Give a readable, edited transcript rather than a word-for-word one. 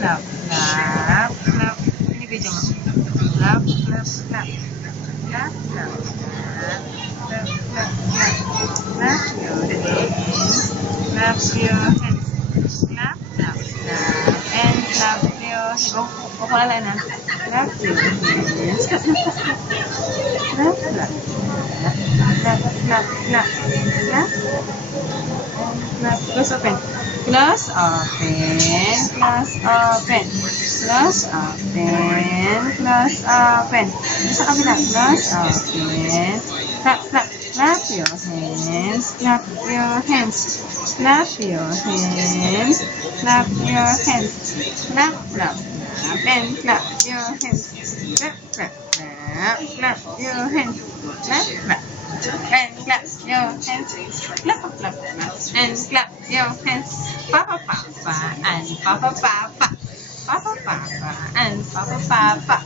clap, clap, clap. Ini video mo. Clap, clap, clap. Clap, clap, clap. Clap, clap, clap. Clap your hands. Clap your hands. Clap, clap, clap. And clap your hands. Oh, wala na. Clap your hands. Clap, clap, clap. Clap, clap, clap. Clap. Clap. Close open. Close open. Close open. Close open. Close open. Sa kabila. Close open. Clap, clap. Clap your hands. Clap your hands. Clap your hands. Clap your hands. Clap, clap, clap. And clap your hands. Clap, clap, clap. Clap your hands. Clap, clap. And clap your hands. Clap, clap, clap. And clap your hands. Papa, papa, and papa, papa. Papa, papa, and papa, papa.